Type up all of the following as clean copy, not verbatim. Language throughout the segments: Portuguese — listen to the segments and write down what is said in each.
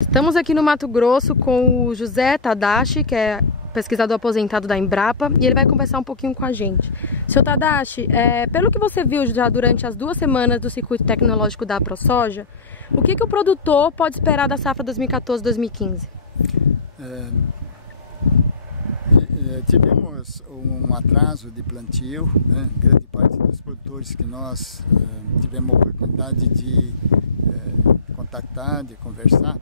Estamos aqui no Mato Grosso com o José Tadashi, que é pesquisador aposentado da Embrapa, e ele vai conversar um pouquinho com a gente. Seu Tadashi, pelo que você viu já durante as 2 semanas do circuito tecnológico da ProSoja, o que o produtor pode esperar da safra 2014-2015? Tivemos um atraso de plantio, né? Grande parte dos produtores que nós tivemos a oportunidade de contactar, de conversar,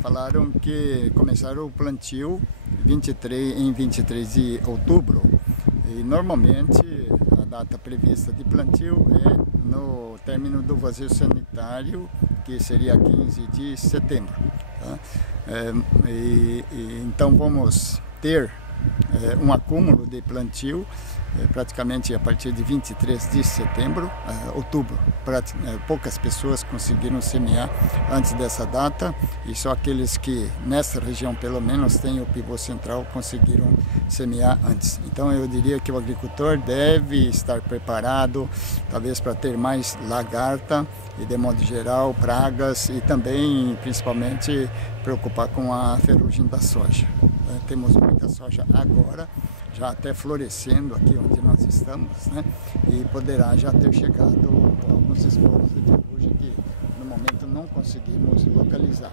falaram que começaram o plantio em 23 de outubro e normalmente a data prevista de plantio é no término do vazio sanitário, que seria 15 de setembro. Tá? Então vamos ter um acúmulo de plantio praticamente a partir de 23 de setembro, outubro. Poucas pessoas conseguiram semear antes dessa data e só aqueles que nessa região pelo menos têm o pivô central conseguiram semear antes. Então eu diria que o agricultor deve estar preparado talvez para ter mais lagarta e de modo geral pragas e também principalmente preocupar com a ferrugem da soja. Temos muita soja agora, já até florescendo aqui onde nós estamos, né? E poderá já ter chegado alguns esporos de ferrugem que no momento não conseguimos localizar.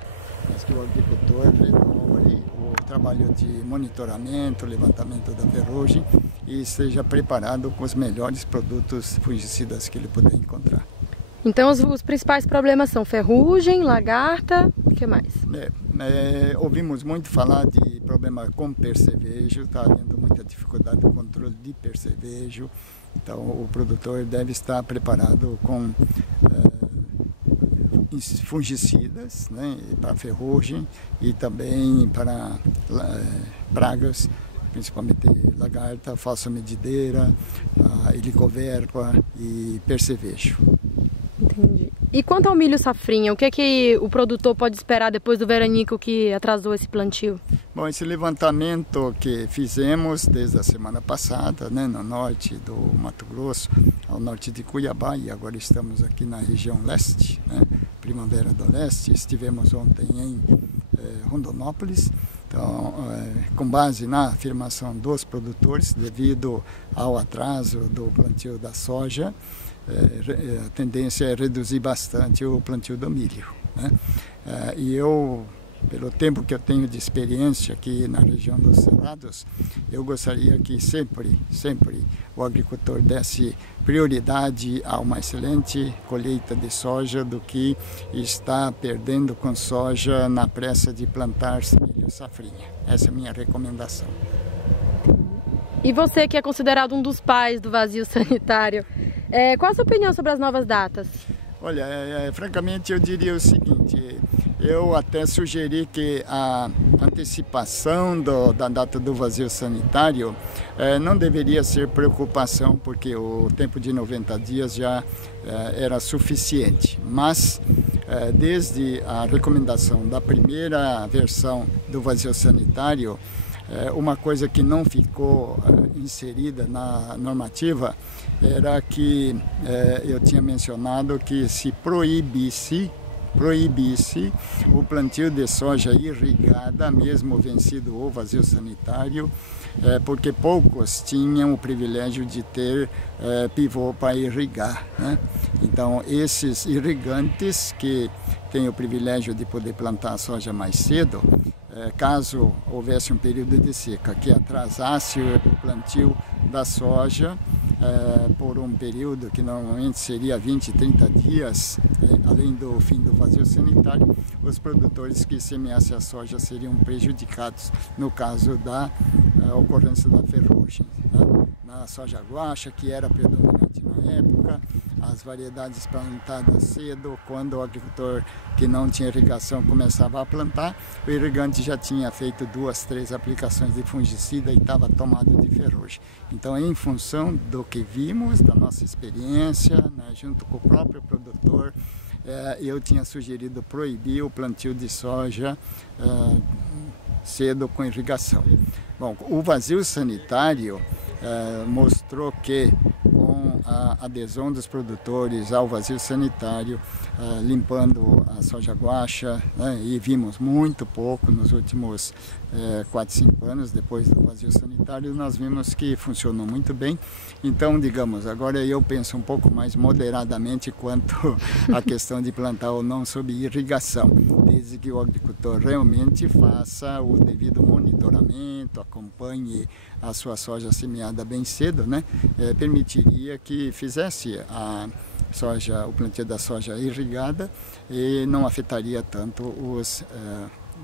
Mas que o agricultor redobre o trabalho de monitoramento, levantamento da ferrugem e esteja preparado com os melhores produtos fungicidas que ele puder encontrar. Então os principais problemas são ferrugem, lagarta, o que mais? Ouvimos muito falar de problema com percevejo, está havendo muita dificuldade no controle de percevejo, então o produtor deve estar preparado com fungicidas, né, para ferrugem e também para pragas, principalmente lagarta, falsa medideira, helicoverpa e percevejo. Entendi. E quanto ao milho safrinha, o que o produtor pode esperar depois do veranico que atrasou esse plantio? Bom, esse levantamento que fizemos desde a semana passada, né, no norte do Mato Grosso, ao norte de Cuiabá, e agora estamos aqui na região leste, né, Primavera do Leste, estivemos ontem em Rondonópolis. Então, com base na afirmação dos produtores, devido ao atraso do plantio da soja, a tendência é reduzir bastante o plantio do milho, né? E eu, pelo tempo que eu tenho de experiência aqui na região dos Cerrados, eu gostaria que sempre o agricultor desse prioridade a uma excelente colheita de soja do que está perdendo com soja na pressa de plantar milho safrinha. Essa é a minha recomendação. E você que é considerado um dos pais do vazio sanitário, qual a sua opinião sobre as novas datas? Olha, francamente eu diria o seguinte, eu até sugeri que a antecipação da data do vazio sanitário não deveria ser preocupação, porque o tempo de 90 dias já era suficiente, mas desde a recomendação da primeira versão do vazio sanitário, uma coisa que não ficou inserida na normativa era que eu tinha mencionado que se proibisse o plantio de soja irrigada, mesmo vencido o vazio sanitário, porque poucos tinham o privilégio de ter pivô para irrigar, né? Então, esses irrigantes que têm o privilégio de poder plantar a soja mais cedo, caso houvesse um período de seca que atrasasse o plantio da soja por um período que normalmente seria 20, 30 dias, além do fim do vazio sanitário, os produtores que semeassem a soja seriam prejudicados no caso da ocorrência da ferrugem, né? Na soja guaxa, que era predominante na época, as variedades plantadas cedo, quando o agricultor que não tinha irrigação começava a plantar, o irrigante já tinha feito 2, 3 aplicações de fungicida e estava tomado de ferrugem. Então, em função do que vimos, da nossa experiência, né, junto com o próprio produtor, eu tinha sugerido proibir o plantio de soja cedo com irrigação. Bom, o vazio sanitário mostrou que com a adesão dos produtores ao vazio sanitário, limpando a soja guaxa, né, e vimos muito pouco nos últimos 4, 5 anos depois do vazio sanitário, nós vimos que funcionou muito bem. Então, digamos, agora eu penso um pouco mais moderadamente quanto à questão de plantar ou não sob irrigação, desde que o agricultor realmente faça o devido monitoramento, acompanhe a sua soja semeada bem cedo, né? Permitiria que fizesse o plantio da soja irrigada e não afetaria tanto os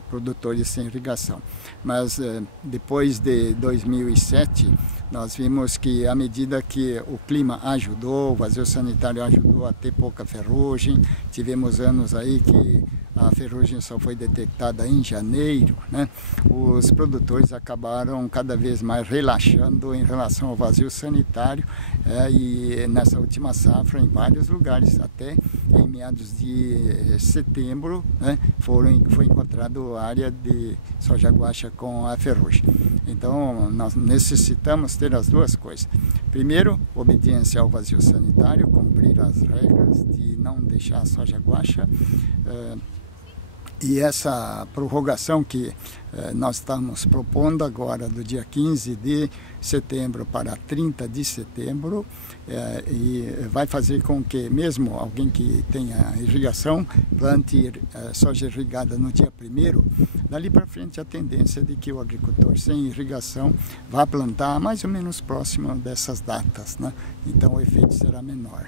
produtores sem irrigação. Mas depois de 2007, nós vimos que à medida que o clima ajudou, o vazio sanitário ajudou a ter pouca ferrugem, tivemos anos aí que a ferrugem só foi detectada em janeiro, né? Os produtores acabaram cada vez mais relaxando em relação ao vazio sanitário, e nessa última safra, em vários lugares, até em meados de setembro, né, foi encontrado área de soja guaxa com a ferrugem. Então, nós necessitamos ter as duas coisas. Primeiro, obediência ao vazio sanitário, cumprir as regras de não deixar a soja guaxa. E essa prorrogação que nós estamos propondo agora, do dia 15 de setembro para 30 de setembro, e vai fazer com que mesmo alguém que tenha irrigação plante soja irrigada no dia 1º, dali para frente a tendência de que o agricultor sem irrigação vá plantar mais ou menos próximo dessas datas, né? Então o efeito será menor.